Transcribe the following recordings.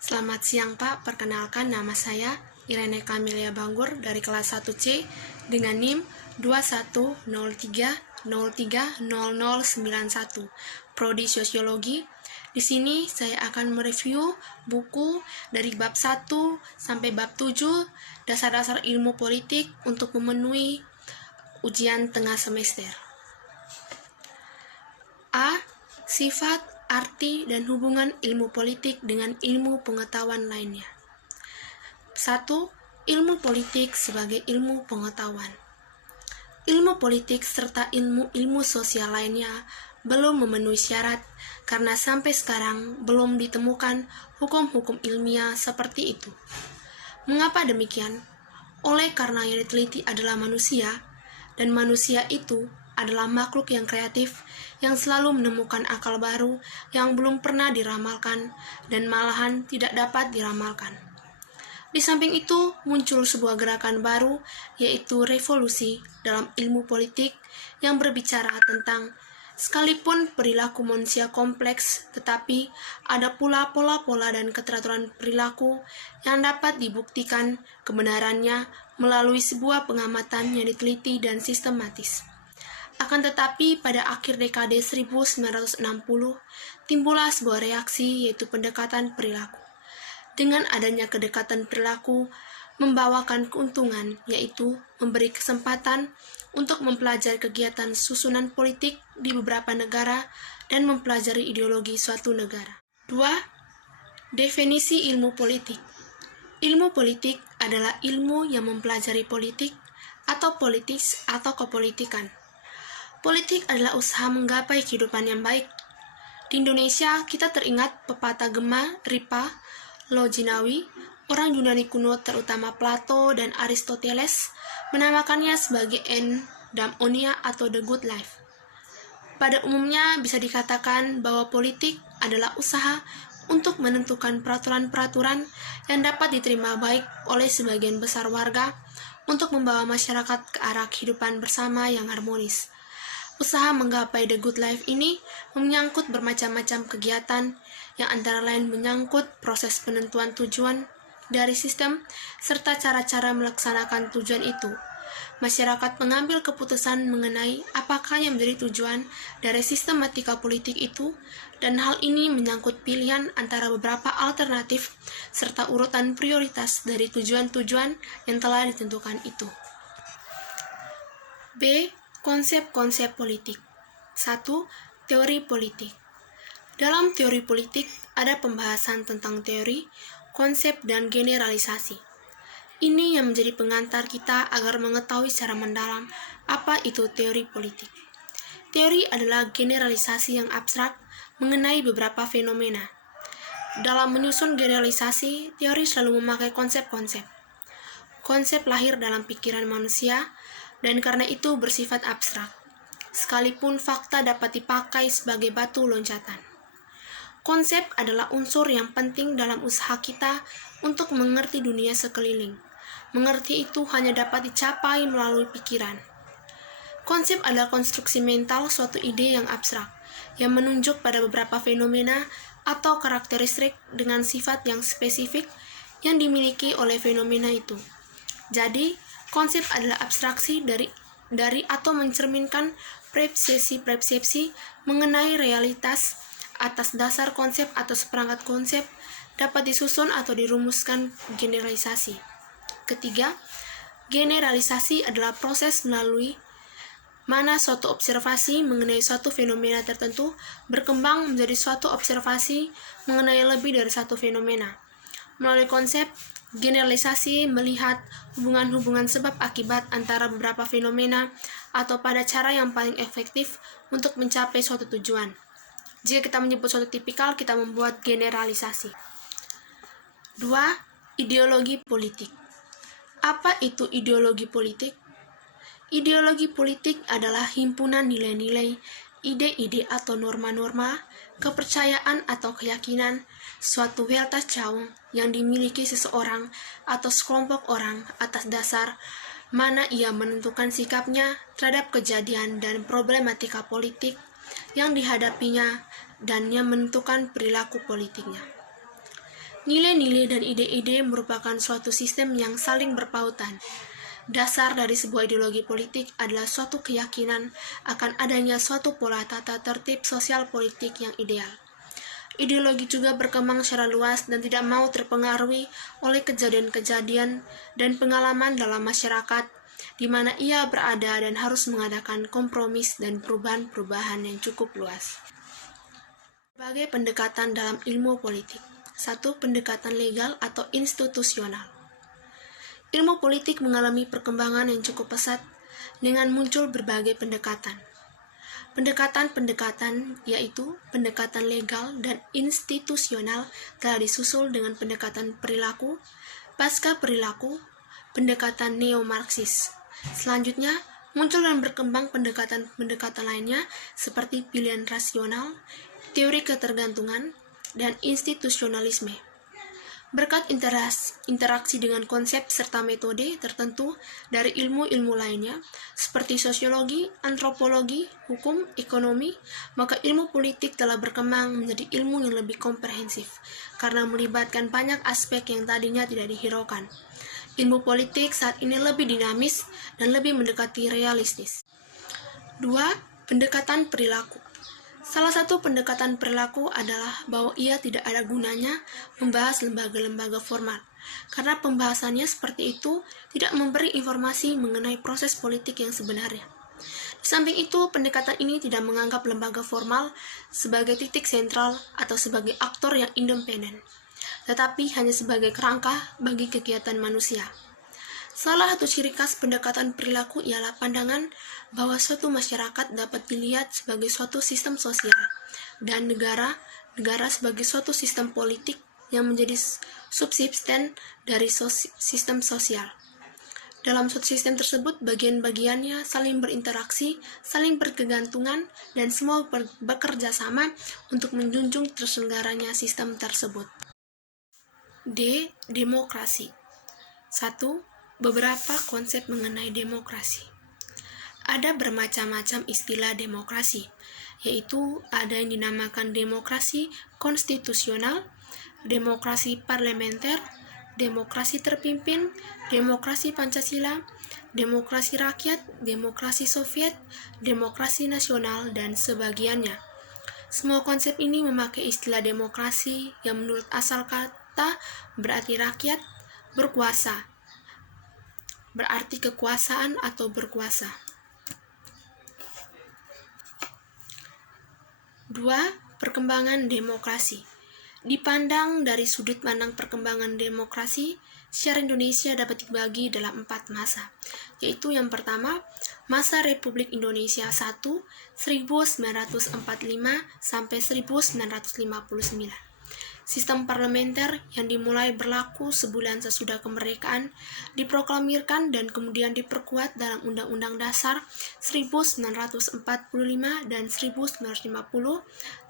Selamat siang Pak, perkenalkan nama saya Irene Camelia Banggur dari kelas 1C dengan NIM 2103030091, Prodi Sosiologi. Di sini saya akan mereview buku dari bab 1 sampai bab 7, dasar-dasar ilmu politik untuk memenuhi ujian tengah semester. A. Sifat, arti, dan hubungan ilmu politik dengan ilmu pengetahuan lainnya. 1. Ilmu politik sebagai ilmu pengetahuan. Ilmu politik serta ilmu sosial lainnya belum memenuhi syarat karena sampai sekarang belum ditemukan hukum-hukum ilmiah seperti itu. Mengapa demikian? Oleh karena yang diteliti adalah manusia, dan manusia itu adalah makhluk yang kreatif yang selalu menemukan akal baru yang belum pernah diramalkan dan malahan tidak dapat diramalkan. Di samping itu, muncul sebuah gerakan baru, yaitu revolusi dalam ilmu politik yang berbicara tentang sekalipun perilaku manusia kompleks, tetapi ada pula pola-pola dan keteraturan perilaku yang dapat dibuktikan kebenarannya melalui sebuah pengamatan yang diteliti dan sistematis. Akan tetapi, pada akhir dekade 1960, timbullah sebuah reaksi, yaitu pendekatan perilaku. Dengan adanya kedekatan perilaku, membawakan keuntungan, yaitu memberi kesempatan untuk mempelajari kegiatan susunan politik di beberapa negara dan mempelajari ideologi suatu negara. 2. Definisi ilmu politik. Ilmu politik adalah ilmu yang mempelajari politik atau politis atau kepolitikan. Politik adalah usaha menggapai kehidupan yang baik. Di Indonesia, kita teringat pepatah Gema, Ripa, Lojinawi, orang Yunani kuno terutama Plato dan Aristoteles menamakannya sebagai eudaimonia atau the good life. Pada umumnya bisa dikatakan bahwa politik adalah usaha untuk menentukan peraturan-peraturan yang dapat diterima baik oleh sebagian besar warga untuk membawa masyarakat ke arah kehidupan bersama yang harmonis. Usaha menggapai the good life ini menyangkut bermacam-macam kegiatan yang antara lain menyangkut proses penentuan tujuan dari sistem serta cara-cara melaksanakan tujuan itu. Masyarakat mengambil keputusan mengenai apakah yang menjadi tujuan dari sistematika politik itu, dan hal ini menyangkut pilihan antara beberapa alternatif serta urutan prioritas dari tujuan-tujuan yang telah ditentukan itu. B. Konsep-konsep politik. 1. Teori politik. Dalam teori politik ada pembahasan tentang teori, konsep, dan generalisasi. Ini yang menjadi pengantar kita agar mengetahui secara mendalam apa itu teori politik. Teori adalah generalisasi yang abstrak mengenai beberapa fenomena. Dalam menyusun generalisasi, teori selalu memakai konsep-konsep. Konsep lahir dalam pikiran manusia, dan karena itu bersifat abstrak, sekalipun fakta dapat dipakai sebagai batu loncatan. Konsep adalah unsur yang penting dalam usaha kita untuk mengerti dunia sekeliling. Mengerti itu hanya dapat dicapai melalui pikiran. Konsep adalah konstruksi mental suatu ide yang abstrak, yang menunjuk pada beberapa fenomena atau karakteristik dengan sifat yang spesifik yang dimiliki oleh fenomena itu. Jadi, konsep adalah abstraksi dari atau mencerminkan persepsi-persepsi mengenai realitas. Atas dasar konsep atau seperangkat konsep dapat disusun atau dirumuskan generalisasi. Ketiga, generalisasi adalah proses melalui mana suatu observasi mengenai suatu fenomena tertentu berkembang menjadi suatu observasi mengenai lebih dari satu fenomena. Melalui konsep, generalisasi melihat hubungan-hubungan sebab akibat antara beberapa fenomena atau pada cara yang paling efektif untuk mencapai suatu tujuan. Jika kita menyebut suatu tipikal, kita membuat generalisasi. 2. Ideologi politik. Apa itu ideologi politik? Ideologi politik adalah himpunan nilai-nilai, ide-ide atau norma-norma, kepercayaan atau keyakinan, suatu Weltanschauung yang dimiliki seseorang atau sekelompok orang atas dasar mana ia menentukan sikapnya terhadap kejadian dan problematika politik yang dihadapinya dan yang menentukan perilaku politiknya. Nilai-nilai dan ide-ide merupakan suatu sistem yang saling berpautan. Dasar dari sebuah ideologi politik adalah suatu keyakinan akan adanya suatu pola tata tertib sosial politik yang ideal. Ideologi juga berkembang secara luas dan tidak mau terpengaruhi oleh kejadian-kejadian dan pengalaman dalam masyarakat di mana ia berada dan harus mengadakan kompromis dan perubahan-perubahan yang cukup luas. Berbagai pendekatan dalam ilmu politik. 1. Pendekatan legal atau institusional. Ilmu politik mengalami perkembangan yang cukup pesat dengan muncul berbagai pendekatan. Pendekatan-pendekatan yaitu pendekatan legal dan institusional telah disusul dengan pendekatan perilaku, pasca perilaku, pendekatan neo-Marxis. Selanjutnya, muncul dan berkembang pendekatan-pendekatan lainnya seperti pilihan rasional, teori ketergantungan, dan institusionalisme. Berkat interaksi dengan konsep serta metode tertentu dari ilmu-ilmu lainnya, seperti sosiologi, antropologi, hukum, ekonomi, maka ilmu politik telah berkembang menjadi ilmu yang lebih komprehensif, karena melibatkan banyak aspek yang tadinya tidak dihiraukan. Ilmu politik saat ini lebih dinamis dan lebih mendekati realistis. 2. Pendekatan perilaku. Salah satu pendekatan perilaku adalah bahwa ia tidak ada gunanya membahas lembaga-lembaga formal, karena pembahasannya seperti itu tidak memberi informasi mengenai proses politik yang sebenarnya. Di samping itu, pendekatan ini tidak menganggap lembaga formal sebagai titik sentral atau sebagai aktor yang independen, tetapi hanya sebagai kerangka bagi kegiatan manusia. Salah satu ciri khas pendekatan perilaku ialah pandangan bahwa suatu masyarakat dapat dilihat sebagai suatu sistem sosial dan negara sebagai suatu sistem politik yang menjadi subsisten dari sistem sosial. Dalam suatu sistem tersebut, bagian-bagiannya saling berinteraksi, saling berkegantungan, dan semua bekerja sama untuk menjunjung terselenggaranya sistem tersebut. D. Demokrasi. 1. Beberapa konsep mengenai demokrasi. Ada bermacam-macam istilah demokrasi, yaitu ada yang dinamakan demokrasi konstitusional, demokrasi parlementer, demokrasi terpimpin, demokrasi Pancasila, demokrasi rakyat, demokrasi Soviet, demokrasi nasional, dan sebagiannya. Semua konsep ini memakai istilah demokrasi yang menurut asal kata berarti rakyat, berkuasa, berarti kekuasaan atau berkuasa. 2. Perkembangan demokrasi. Dipandang dari sudut pandang perkembangan demokrasi, secara Indonesia dapat dibagi dalam 4 masa, yaitu yang pertama, masa Republik Indonesia 1, 1945 sampai 1959. Sistem parlementer yang dimulai berlaku sebulan sesudah kemerdekaan diproklamirkan dan kemudian diperkuat dalam Undang-Undang Dasar 1945 dan 1950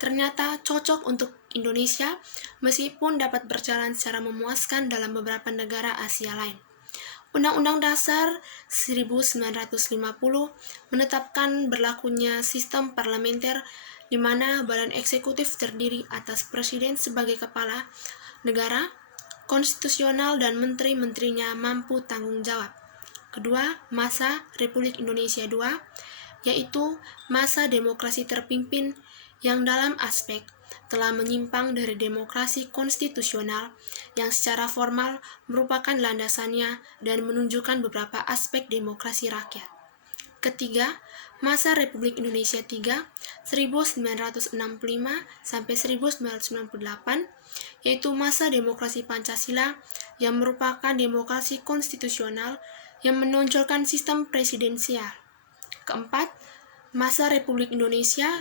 ternyata cocok untuk Indonesia meskipun dapat berjalan secara memuaskan dalam beberapa negara Asia lain. Undang-Undang Dasar 1950 menetapkan berlakunya sistem parlementer di mana badan eksekutif terdiri atas presiden sebagai kepala negara, konstitusional dan menteri-menterinya mampu tanggung jawab. Kedua, masa Republik Indonesia II, yaitu masa demokrasi terpimpin yang dalam aspek telah menyimpang dari demokrasi konstitusional yang secara formal merupakan landasannya dan menunjukkan beberapa aspek demokrasi rakyat. Ketiga, masa Republik Indonesia III 1965 sampai 1998, yaitu masa demokrasi Pancasila yang merupakan demokrasi konstitusional yang menonjolkan sistem presidensial. Keempat, masa Republik Indonesia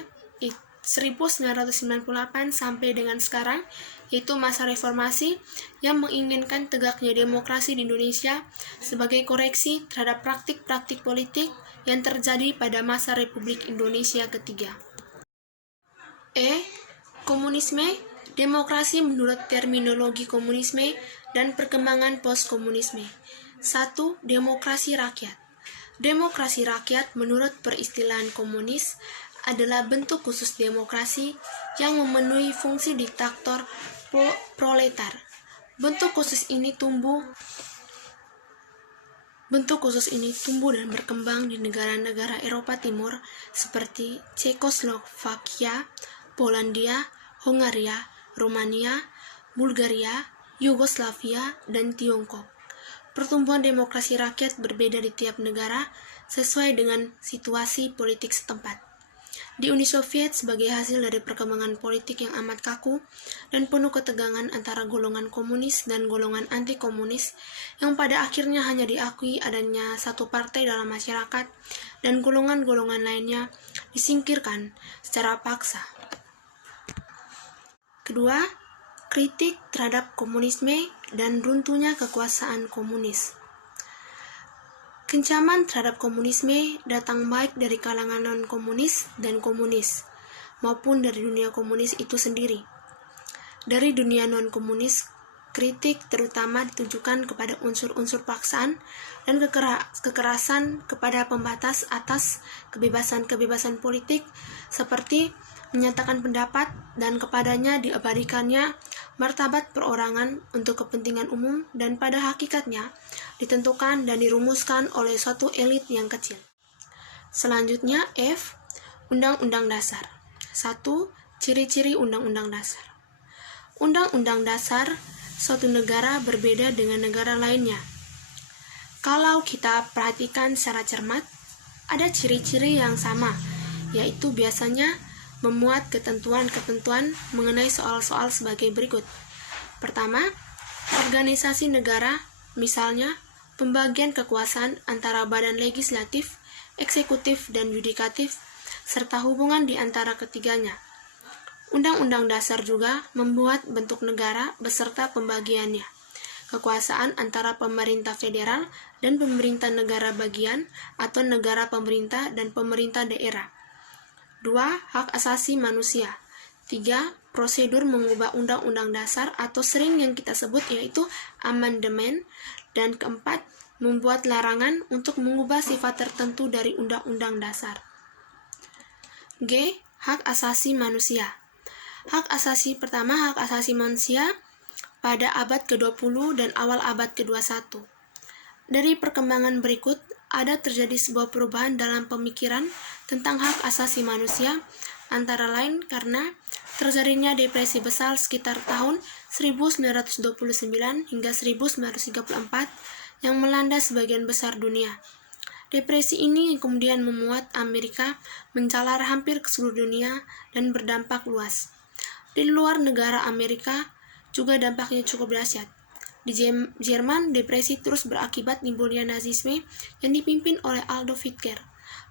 1998 sampai dengan sekarang, yaitu masa reformasi yang menginginkan tegaknya demokrasi di Indonesia sebagai koreksi terhadap praktik-praktik politik yang terjadi pada masa Republik Indonesia ketiga. Komunisme, demokrasi menurut terminologi komunisme dan perkembangan postkomunisme. 1. Demokrasi rakyat. Demokrasi rakyat menurut peristilahan komunis adalah bentuk khusus demokrasi yang memenuhi fungsi diktator proletar Bentuk khusus ini tumbuh dan berkembang di negara-negara Eropa Timur seperti Cekoslovakia, Polandia, Hongaria, Rumania, Bulgaria, Yugoslavia, dan Tiongkok. Pertumbuhan demokrasi rakyat berbeda di tiap negara sesuai dengan situasi politik setempat. Di Uni Soviet, sebagai hasil dari perkembangan politik yang amat kaku dan penuh ketegangan antara golongan komunis dan golongan anti-komunis, yang pada akhirnya hanya diakui adanya satu partai dalam masyarakat dan golongan-golongan lainnya disingkirkan secara paksa. Kedua, kritik terhadap komunisme dan runtuhnya kekuasaan komunis. Kencaman terhadap komunisme datang baik dari kalangan non-komunis dan komunis, maupun dari dunia komunis itu sendiri. Dari dunia non-komunis, kritik terutama ditujukan kepada unsur-unsur paksaan dan kekerasan kepada pembatas atas kebebasan-kebebasan politik, seperti menyatakan pendapat dan kepadanya diabadikannya martabat perorangan untuk kepentingan umum dan pada hakikatnya ditentukan dan dirumuskan oleh suatu elit yang kecil. Selanjutnya F. Undang-Undang Dasar. 1. Ciri-ciri Undang-Undang Dasar. Undang-Undang Dasar suatu negara berbeda dengan negara lainnya. Kalau kita perhatikan secara cermat, ada ciri-ciri yang sama, yaitu biasanya memuat ketentuan-ketentuan mengenai soal-soal sebagai berikut. Pertama, organisasi negara, misalnya pembagian kekuasaan antara badan legislatif, eksekutif, dan yudikatif, serta hubungan di antara ketiganya. Undang-Undang Dasar juga membuat bentuk negara beserta pembagiannya, kekuasaan antara pemerintah federal dan pemerintah negara bagian atau negara pemerintah dan pemerintah daerah. 2. Hak asasi manusia. 3. Prosedur mengubah undang-undang dasar atau sering yang kita sebut yaitu amandemen. Dan keempat, membuat larangan untuk mengubah sifat tertentu dari undang-undang dasar. G. Hak asasi manusia. Hak asasi pertama, hak asasi manusia pada abad ke-20 dan awal abad ke-21. Dari perkembangan berikut, ada terjadi sebuah perubahan dalam pemikiran tentang hak asasi manusia, antara lain karena terjadinya depresi besar sekitar tahun 1929 hingga 1934 yang melanda sebagian besar dunia. Depresi ini kemudian memuat Amerika menjalar hampir ke seluruh dunia dan berdampak luas. Di luar negara Amerika juga dampaknya cukup dahsyat. Di Jerman, depresi terus berakibat timbulnya Nazisme yang dipimpin oleh Adolf Hitler.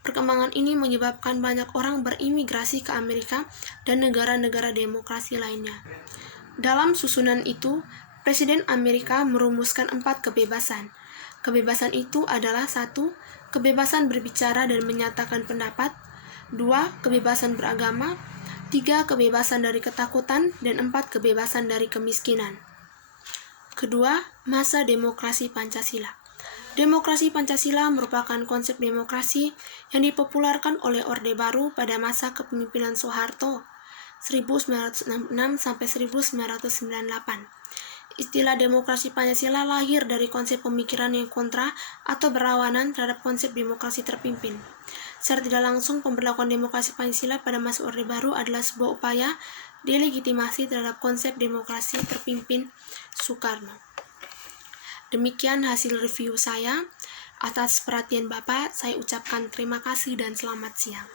Perkembangan ini menyebabkan banyak orang berimigrasi ke Amerika dan negara-negara demokrasi lainnya. Dalam susunan itu, Presiden Amerika merumuskan 4 kebebasan. Kebebasan itu adalah 1. Kebebasan berbicara dan menyatakan pendapat. 2. Kebebasan beragama. 3. Kebebasan dari ketakutan. Dan 4. Kebebasan dari kemiskinan. Kedua, masa demokrasi Pancasila. Demokrasi Pancasila merupakan konsep demokrasi yang dipopulerkan oleh Orde Baru pada masa kepemimpinan Soeharto 1966 sampai 1998. Istilah demokrasi Pancasila lahir dari konsep pemikiran yang kontra atau berlawanan terhadap konsep demokrasi terpimpin. Secara tidak langsung, pemberlakuan demokrasi Pancasila pada masa Orde Baru adalah sebuah upaya delegitimasi terhadap konsep demokrasi terpimpin Soekarno. Demikian hasil review saya. Atas perhatian Bapak, saya ucapkan terima kasih dan selamat siang.